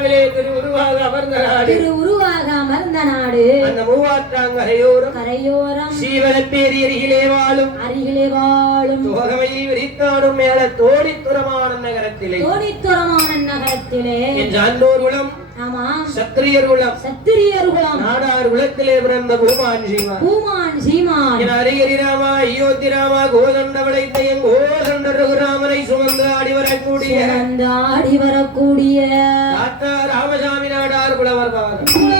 ஜில்லாவிலே திருவுருவாக அமர்ந்த நாடு. திரு உருவாக அமர்ந்த நாடு. அந்த மூவாற்றாங்கரையோரம் கரையோரம் சீவலப்பேரி அருகிலே வாழும். அருகிலே வாழும். தோகமையில் விரித்தாடும் மேல தோழித்துறமான நகரத்திலே. தோணித்துறமான நகரத்திலே. என் சான்றோர் குலம் சத்திரியர் குலம் சத்திரியர் குலம் நாடார் குலத்திலே பிறந்த பூமான் சீமான். பூமான் சீமான். என் அரியரி ராமா அயோத்தி ராமா கோதண்ட விளைத்த என் கோதண்ட ரகுராமனை சுமந்து ஆடி வரக்கூடிய சுமந்து ஆடி வரக்கூடிய కూడా మరి బాగా